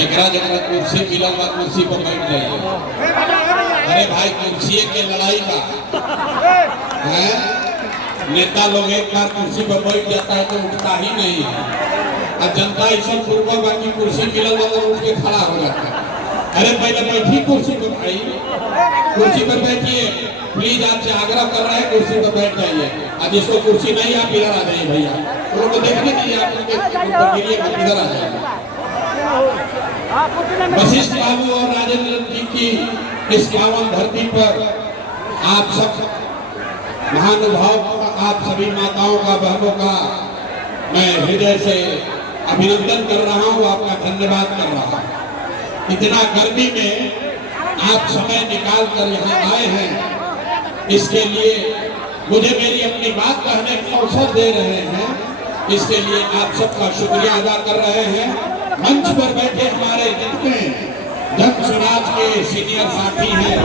जकरा जकरा कुर्सी मिलल बा कुर्सी पर बैठ जाइए। अरे भाई कुर्सी के लड़ाई का है, नेता लोग एक बार कुर्सी पर बैठ जाता है तो उठता ही नहीं है, और जनता ऐसा पूर्वक बाकी कुर्सी मिलल बा तो उठ के खड़ा हो जाता है। अरे पहले बैठी कुर्सी पर भाई, कुर्सी पर बैठिए प्लीज, आपसे आग्रह कर रहे हैं कुर्सी पर बैठ जाइए। और जिसको कुर्सी नहीं आप इधर आ जाइए भैया, उनको देखने दीजिए, आप इधर आ जाइए। वशिष्ठ बाबू और राजेंद्र जी की इस पावन धरती पर आप सब महानुभाव, आप सभी माताओं का, बहनों का मैं हृदय से अभिनंदन कर रहा हूँ, आपका धन्यवाद कर रहा हूँ। इतना गर्मी में आप समय निकाल कर यहाँ आए हैं, इसके लिए मुझे मेरी अपनी बात कहने का अवसर दे रहे हैं, इसके लिए आप सबका शुक्रिया अदा कर रहे हैं। मंच पर बैठे हमारे जितने जन स्वराज के सीनियर साथी हैं,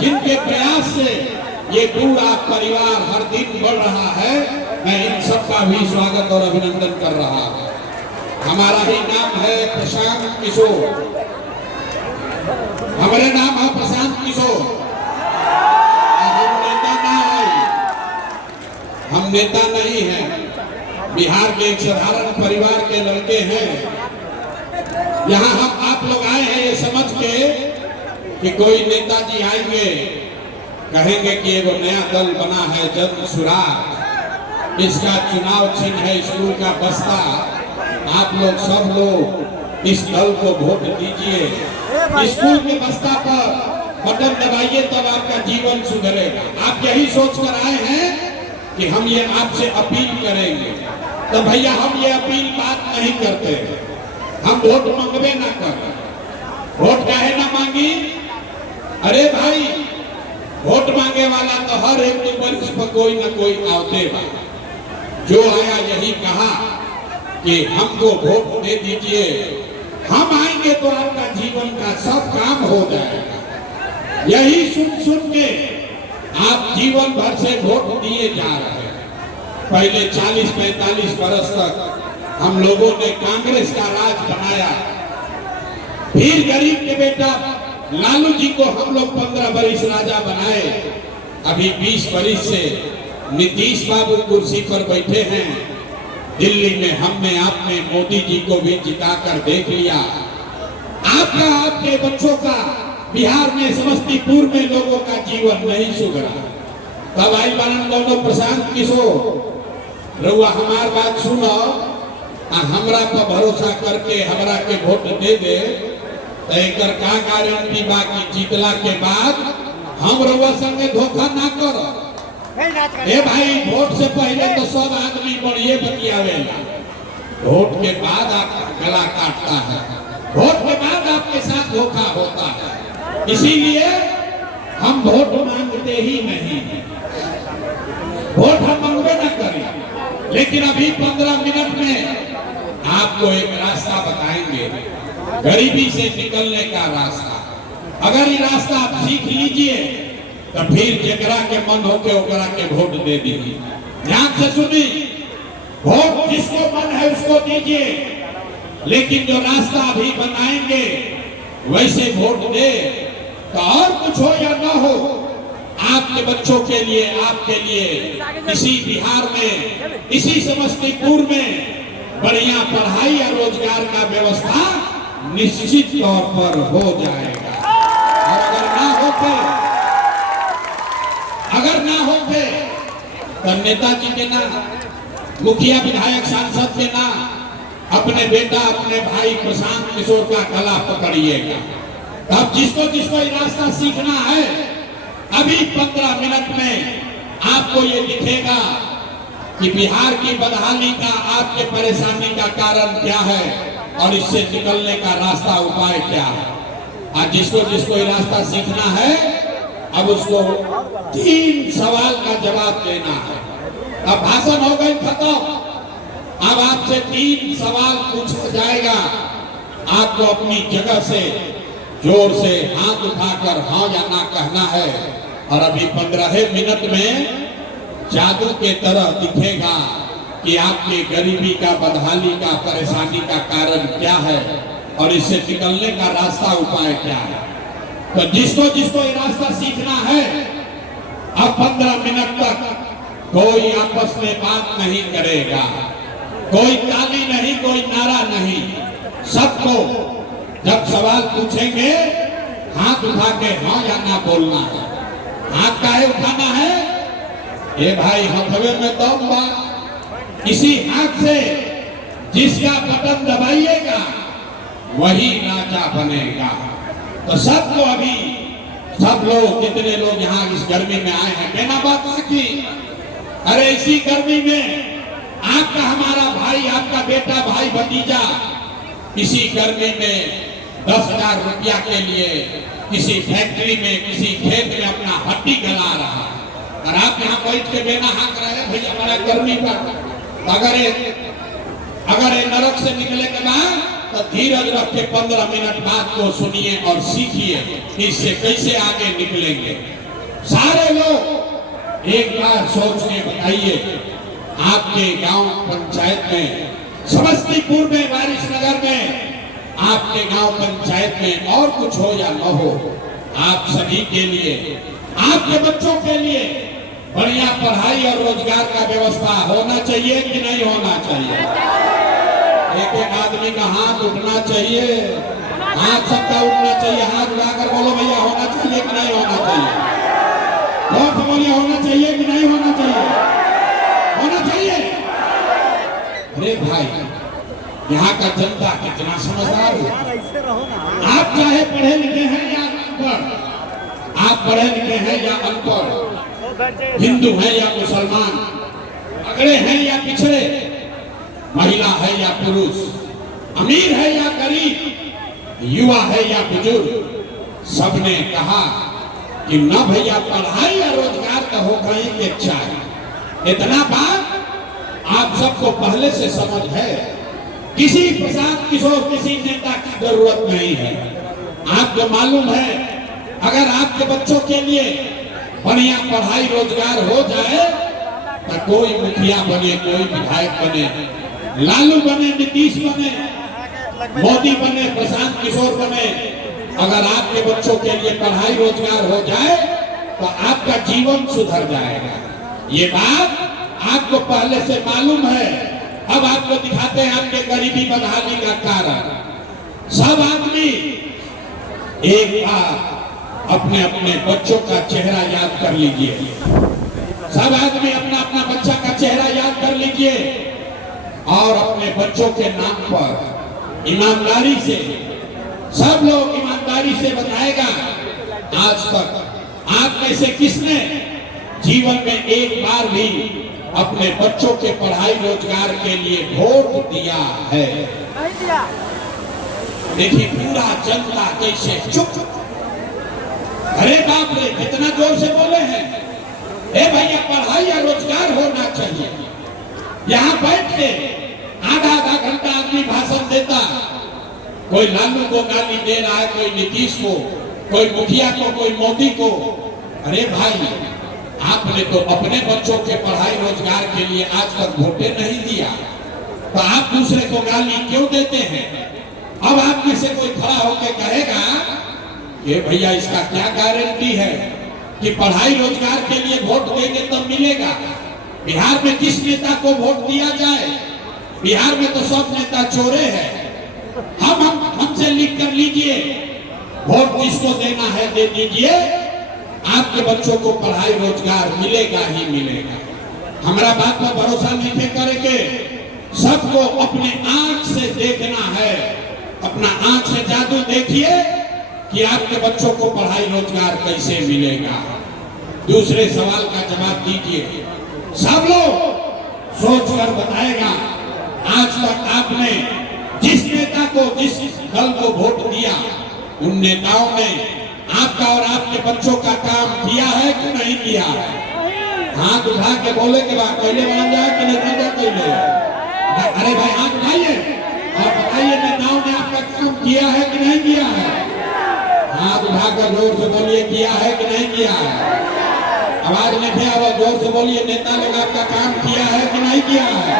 जिनके प्रयास से ये पूरा परिवार हर दिन बढ़ रहा है, मैं इन सबका भी स्वागत और अभिनंदन कर रहा हूँ। हमारा ही नाम है प्रशांत किशोर, हमारे नाम है प्रशांत किशोर। हम नेता ना है, हम नेता नहीं हैं, बिहार के एक साधारण परिवार के लड़के हैं। यहाँ हम आप लोग आए हैं ये समझ के कि कोई नेताजी आएंगे, कहेंगे कि एगो नया दल बना है जन सुराग, इसका चुनाव चिन्ह है स्कूल का बस्ता, आप लोग सब लोग इस दल को वोट दीजिए, स्कूल के बस्ता पर बटन दबाइए, तब आपका जीवन सुधरेगा। आप यही सोचकर आए हैं कि हम ये आपसे अपील करेंगे, तो भैया हम ये अपील बात नहीं करते हैं, हम वोट मांगबे ना कर। वोट काहे ना मांगी? अरे भाई वोट मांगे वाला तो हर एक वर्ष पर कोई ना कोई आवते बा। जो आया यही कहा कि हमको वोट दे दीजिए, हम आएंगे तो आपका जीवन का सब काम हो जाएगा। यही सुन सुन के आप जीवन भर से वोट दिए जा रहे हैं। पहले 40-45 बरस तक हम लोगों ने कांग्रेस का राज बनाया, फिर गरीब के बेटा लालू जी को हम लोग 15 बरिस राजा बनाए, अभी 20 बरिस से नीतीश बाबू कुर्सी पर बैठे हैं। दिल्ली में हमने आपने मोदी जी को भी जिताकर देख लिया। आपका, आपके बच्चों का बिहार में समस्तीपुर में लोगों का जीवन नहीं सुधरा। तब आई बनन दोनों प्रशांत किशोर रउआ हमार बात सुनो, हमरा पर भरोसा करके हमरा के वोट दे दे, तो एकर का गारंटी बा कि जीतला के बाद हम रउआ संगे धोखा ना करो। ए भाई वोट से पहले तो सब आदमी बढ़िए बतियावेला, वोट के बाद आपका गला काटता है, वोट के बाद आपके साथ धोखा होता है। इसीलिए हम वोट मांगते ही नहीं, वोट हम मांगबे ना करें। लेकिन अभी 15 मिनट में आपको एक रास्ता बताएंगे, गरीबी से निकलने का रास्ता। अगर ये रास्ता आप सीख लीजिए तो फिर जकरा के मन होके ओकरा के वोट दे दीजिए। ध्यान से सुनी, वोट जिसको मन है उसको दीजिए, लेकिन जो रास्ता अभी बनाएंगे वैसे वोट दे, तो और कुछ हो या ना हो, आपके बच्चों के लिए, आपके लिए इसी बिहार में, इसी समस्तीपुर में बढ़िया पढ़ाई या रोजगार का व्यवस्था निश्चित तौर पर हो जाएगा। और अगर ना होते तो नेताजी के ना, मुखिया विधायक सांसद के ना, अपने बेटा अपने भाई प्रशांत किशोर का गला पकड़िएगा। अब जिसको जिसको ये रास्ता सीखना है, अभी 15 मिनट में आपको ये दिखेगा कि बिहार की बदहाली का, आपके परेशानी का कारण क्या है और इससे निकलने का रास्ता, उपाय क्या है। आज जिसको जिसको ये रास्ता सीखना है, अब उसको 3 सवाल का जवाब देना है। अब भाषण हो गई खत्म, अब आपसे 3 सवाल पूछा जाएगा। आपको अपनी जगह से जोर से हाथ उठाकर हाँ या ना कहना है, और अभी 15 मिनट में जादू के तरह दिखेगा कि आपके गरीबी का, बदहाली का, परेशानी का कारण क्या है और इससे निकलने का रास्ता उपाय क्या है। तो जिसको जिसको ये रास्ता सीखना है, अब 15 मिनट तक कोई आपस में बात नहीं करेगा, कोई ताली नहीं, कोई नारा नहीं। सबको जब सवाल पूछेंगे हाथ उठा के हाँ या ना बोलना है। हाथ काहे उठाना है? ये भाई हथवे में दम बा, इसी हाथ से जिसका बटन दबाइएगा वही राजा बनेगा। तो सबको अभी सब लोग जितने लोग यहाँ इस गर्मी में आए हैं, बिना बात की, अरे इसी गर्मी में आपका हमारा भाई, आपका बेटा, भाई, भतीजा इसी गर्मी में 10,000 रुपया के लिए किसी फैक्ट्री में, किसी खेत में अपना हड्डी गला रहा है, और आप यहाँ बैठ के बेना हाँक रहे हैं भाई हमारा गर्मी पर। अगर ये नरक से निकले के बाद तो धीरज रख के 15 मिनट बात को सुनिए और सीखिए कि इससे कैसे आगे निकलेंगे। सारे लोग एक बार सोच के बताइए, आपके गांव पंचायत में, समस्तीपुर में, वारिसनगर में, आपके गांव पंचायत में और कुछ हो या न हो, आप सभी के लिए, आपके बच्चों के लिए बढ़िया पढ़ाई और रोजगार का व्यवस्था होना चाहिए कि नहीं होना चाहिए? एक एक आदमी का हाथ उठना चाहिए, हाथ सबका उठना चाहिए। हाथ उठाकर बोलो भैया होना चाहिए कि नहीं होना चाहिए? कौन सा बोलिए होना चाहिए कि नहीं होना चाहिए? होना चाहिए। अरे भाई यहाँ का जनता कितना समझदार है। आप चाहे पढ़े लिखे हैं या अनपढ़, आप पढ़े लिखे हैं या अनपढ़, हिंदू हैं या मुसलमान, अगड़े हैं या पिछड़े, महिला है या पुरुष, अमीर है या गरीब, युवा है या बुजुर्ग, सबने कहा कि न भैया पढ़ाई या रोजगार का हो गई के चाहिए। इतना बात आप सबको पहले से समझ है। किसी प्रसाद किशोर, किसी नेता की जरूरत नहीं है। आपको मालूम है अगर आपके बच्चों के लिए बढ़िया पढ़ाई रोजगार हो जाए तो कोई मुखिया बने, कोई विधायक बने, लालू बने, नीतीश बने, मोदी बने, प्रशांत किशोर बने, अगर आपके बच्चों के लिए पढ़ाई रोजगार हो जाए तो आपका जीवन सुधर जाएगा। ये बात आपको पहले से मालूम है। अब आपको दिखाते हैं आपके गरीबी बदहाली का कारण। सब आदमी एक बार अपने अपने बच्चों का चेहरा याद कर लीजिए। सब आदमी अपना अपना बच्चा का चेहरा याद कर लीजिए और अपने बच्चों के नाम पर ईमानदारी से, सब लोग ईमानदारी से बताएगा आज तक आप में से किसने जीवन में एक बार भी अपने बच्चों के पढ़ाई रोजगार के लिए वोट दिया है? देखिए पूरा जनता कैसे चुप। अरे बाप रे कितना जोर से बोले हैं। ए भैया पढ़ाई या रोजगार होना चाहिए। यहाँ बैठ के आधा आधा घंटा आदमी भाषण देता, कोई लालू को गाली दे रहा है, कोई नीतीश को, कोई मुखिया को, कोई मोदी को। अरे भाई आपने तो अपने बच्चों के पढ़ाई रोजगार के लिए आज तक वोटे नहीं दिया, तो आप दूसरे को गाली क्यों देते हैं? अब आप में से कोई खड़ा होकर कहेगा कि भैया इसका क्या गारंटी है कि पढ़ाई रोजगार के लिए वोट देंगे तब मिलेगा? बिहार में किस नेता को वोट दिया जाए? बिहार में तो सब नेता चोरे हैं। हमसे लिख कर लीजिए, वोट जिसको देना है दे दीजिए, आपके बच्चों को पढ़ाई रोजगार मिलेगा ही मिलेगा। हमारा बात पर भरोसा नहीं करके सबको अपने आंख से देखना है। अपना आंख से जादू देखिए कि आपके बच्चों को पढ़ाई रोजगार कैसे मिलेगा। दूसरे सवाल का जवाब दीजिए। सब लोग सोच कर बताएगा आज तक आपने जिस नेता को, जिस दल को वोट दिया, उन नेताओं ने आपका और आपके बच्चों का काम किया है कि नहीं किया है? हाथ उठा के बोले के बाद पहले बन जाए कि नहीं पहले? अरे भाई हाथ उठाइए और बताइए नेताओं ने आपका काम किया है कि नहीं किया है? हाथ उठाकर जोर से बोलिए किया है कि नहीं किया है? आवाज नहीं आवा, जोर से बोलिए नेता लोग आपका काम किया है कि नहीं किया है?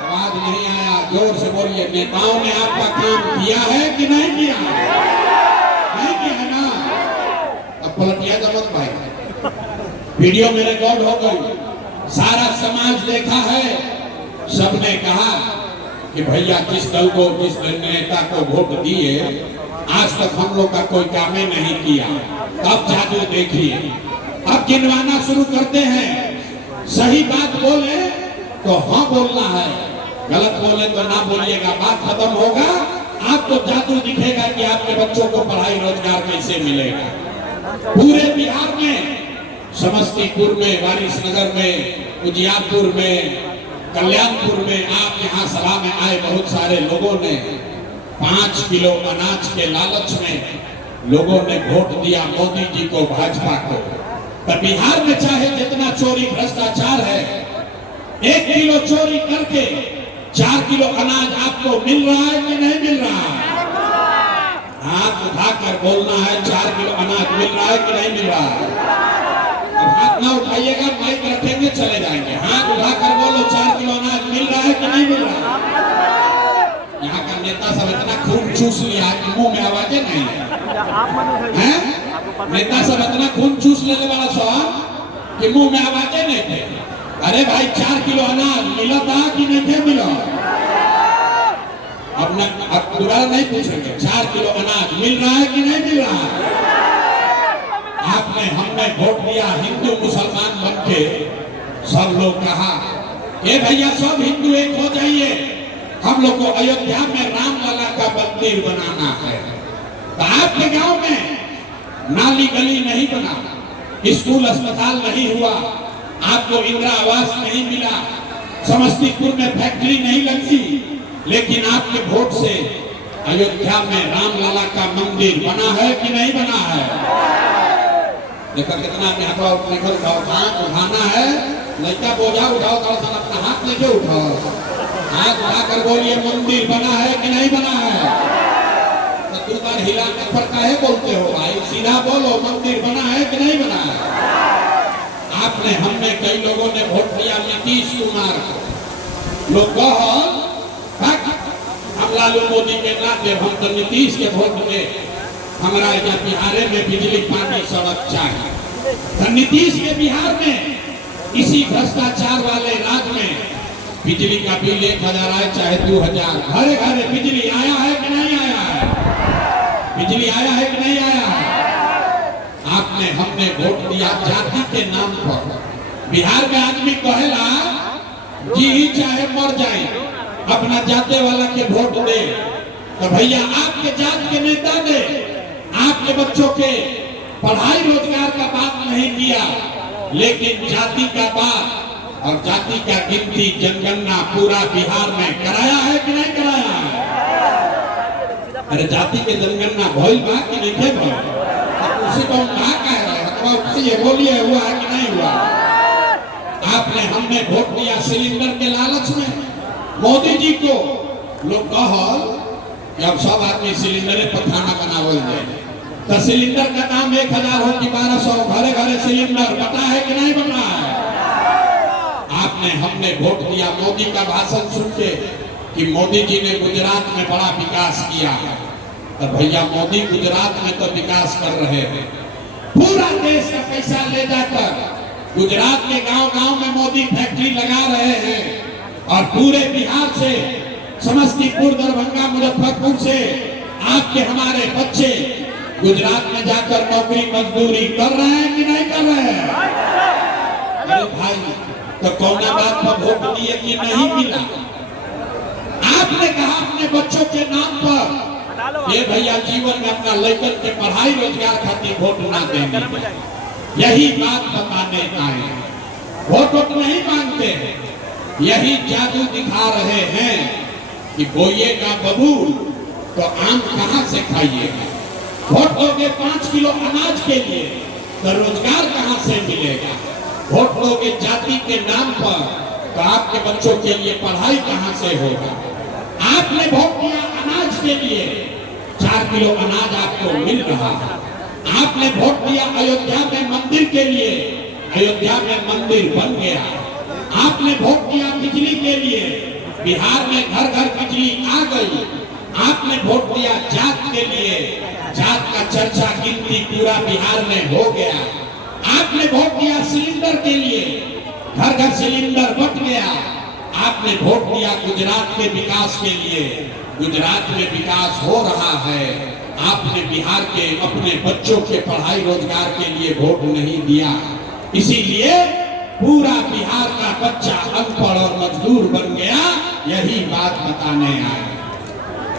आवाज नहीं आया, जोर से बोलिए, नेताओं ने आपका काम किया है कि नहीं किया? नहीं किया है ना? अब पलटिया मत भाई, वीडियो में रिकॉर्ड हो गई, सारा समाज देखा है। सबने कहा कि भैया जिस दल को, जिस नेता को वोट दिए, आज तक हम लोग का कोई काम ही नहीं किया। अब जादू देखिए, अब गिनवाना शुरू करते हैं। सही बात बोले तो हाँ बोलना है, गलत बोले तो ना बोलिएगा, बात खत्म होगा। आपको जादू दिखेगा कि आपके बच्चों को पढ़ाई रोजगार कैसे मिलेगा। पूरे बिहार में, समस्तीपुर में, वारिसनगर में, उजियारपुर में, कल्याणपुर में, आप यहाँ सभा में आए बहुत सारे लोगों ने 5 किलो अनाज के लालच में लोगों ने वोट दिया मोदी जी को, भाजपा को। तो बिहार में चाहे जितना चोरी भ्रष्टाचार है, 1 किलो चोरी करके 4 किलो अनाज आपको मिल रहा है कि नहीं मिल रहा है? हाथ उठाकर बोलना है, 4 किलो अनाज मिल रहा है कि नहीं मिल रहा है? अब हाथ ना उठाइएगा, माइक रखेंगे चले जाएंगे। हाथ उठाकर बोलो, 4 किलो अनाज मिल रहा है कि नहीं मिल रहा है? यहाँ का नेता सब इतना खून चूस लिया कि मुंह में आवाजें नहीं है। नेता सब इतना खून चूस लेने वाला सब कि मुंह में आवाजें नहीं थे। अरे भाई, 4 किलो अनाज मिला था कि नहीं मिला? अब दोबारा नहीं पूछेंगे, 4 किलो अनाज मिल रहा है कि नहीं मिल रहा है? आपने, हमने वोट दिया हिंदू मुसलमान बनके, सब लोग कहा ये भैया सब हिंदू एक हो जाइए, हम लोग को अयोध्या में रामलला का मंदिर बनाना है। तो आपके गांव में नाली गली नहीं बना, स्कूल अस्पताल नहीं हुआ, आपको इंदिरा आवास नहीं मिला, समस्तीपुर में फैक्ट्री नहीं लगी, लेकिन आपके वोट से अयोध्या में रामलला का मंदिर बना है कि नहीं बना है? देखो कितना उठाना है, लड़का बोझा उठाओ, थोड़ा अपना हाथ लेके उठाओ, हाथ उठाकर बोलिए मंदिर बना है कि नहीं बना है? तो 2 बार हिलाकर पर काहे बोलते हो भाई? सीधा बोलो, मंदिर बना है कि नहीं बना है? आपने, हमने, कई लोगों ने वोट दिया नीतीश कुमार को। लोग हम लालू मोदी के नाते, हम तो नीतीश के वोट दे, हमारा यहाँ बिहार में बिजली पानी सड़क चाहिए। तो नीतीश के बिहार में इसी भ्रष्टाचार वाले राज्य में बिजली का बिल 1000 आए चाहे 2000, घरे घरे बिजली आया है कि नहीं आया है? बिजली आया है कि नहीं आया है? आपने, हमने वोट दिया जाति के नाम पर। बिहार में आदमी कहेला जी चाहे मर जाए, अपना जाते वाला के वोट दे। तो भैया आपके जात के नेता ने आपके बच्चों के पढ़ाई रोजगार का बात नहीं किया, लेकिन जाति का बात और जाति का गिनती, जनगणना पूरा बिहार में कराया है कि नहीं कराया है? अरे जाति के जनगणना भइल बा कि नहीं थे भाई? उसी को हम कहा कह रहे हैं, तो ये बोलिए हुआ है कि नहीं हुआ? आपने, हमने वोट दिया सिलेंडर के लालच में मोदी जी को। लोग कहल कि अब सब आदमी सिलेंडर पर खाना बनावल जाए, तो सिलेंडर का दाम 1000 हो कि 1200, घरे घरे सिलेंडर बता है कि नहीं बता है? आपने, हमने वोट दिया मोदी का भाषण सुन के कि मोदी जी ने गुजरात में बड़ा विकास किया है। तो भैया मोदी गुजरात में तो विकास कर रहे हैं, पूरा देश का पैसा ले जाकर गुजरात के गांव-गांव में मोदी फैक्ट्री लगा रहे हैं, और पूरे बिहार से, समस्तीपुर, दरभंगा, मुजफ्फरपुर से आपके हमारे बच्चे गुजरात में जाकर नौकरी मजदूरी कर रहे हैं कि नहीं कर रहे हैं? अरे भाई, तो कौन बात पर वोट दिए कि नहीं मिला? आपने कहा अपने बच्चों के नाम पर ये भैया जीवन में अपना लड़कन के पढ़ाई रोजगार खातिर वोट ना देंगे। यही बात बताने आए, वोट नहीं मांगते हैं, यही जादू दिखा रहे हैं कि बोइएगा बबूल तो आम कहां से खाइएगा। वोट दोगे 5 किलो अनाज के लिए तो रोजगार कहां से मिलेगा? वोट दोगे जाति के नाम पर तो आपके बच्चों के लिए पढ़ाई कहां से होगा? आपने वोट दिया अनाज के लिए, 4 किलो अनाज आपको मिल रहा है। आपने वोट दिया अयोध्या में मंदिर के लिए, अयोध्या में मंदिर बन गया। आपने वोट दिया बिजली के लिए, बिहार में घर घर बिजली आ गई। आपने वोट दिया जात के लिए, जात का चर्चा गिनती पूरा बिहार में हो गया। आपने वोट दिया सिलेंडर के लिए, घर घर सिलेंडर बंट गया। आपने वोट दिया गुजरात के विकास के लिए, गुजरात में विकास हो रहा है। आपने बिहार के अपने बच्चों के पढ़ाई रोजगार के लिए वोट नहीं दिया, इसीलिए पूरा बिहार का बच्चा अनपढ़ और मजदूर बन गया। यही बात बताने आए।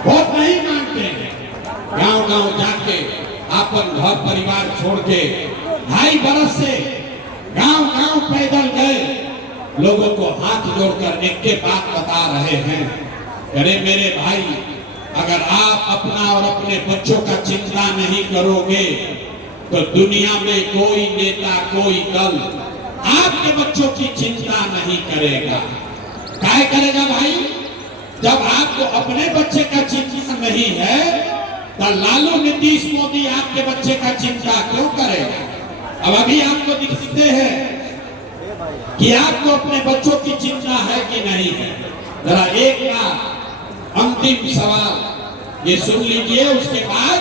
वोट नहीं मांगते हैं, गांव गांव जाके अपन घर परिवार छोड़ के 2.5 बरस से गांव गांव पैदल गए, लोगों को हाथ जोड़कर एक के बात बता रहे हैं। अरे मेरे भाई, अगर आप अपना और अपने बच्चों का चिंता नहीं करोगे तो दुनिया में कोई नेता, कोई दल आपके बच्चों की चिंता नहीं करेगा। क्या करेगा भाई? जब आपको अपने बच्चे का चिंता नहीं है तो लालू नीतीश मोदी आपके बच्चे का चिंता क्यों करेगा? अब अभी आपको दिखते हैं कि आपको अपने बच्चों की चिंता है कि नहीं है। जरा एक बार अंतिम सवाल ये सुन लीजिए, उसके बाद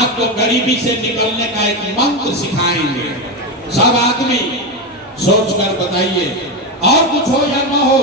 आपको गरीबी से निकलने का एक मंत्र सिखाएंगे। सब आदमी सोच कर बताइए, और कुछ हो या न हो।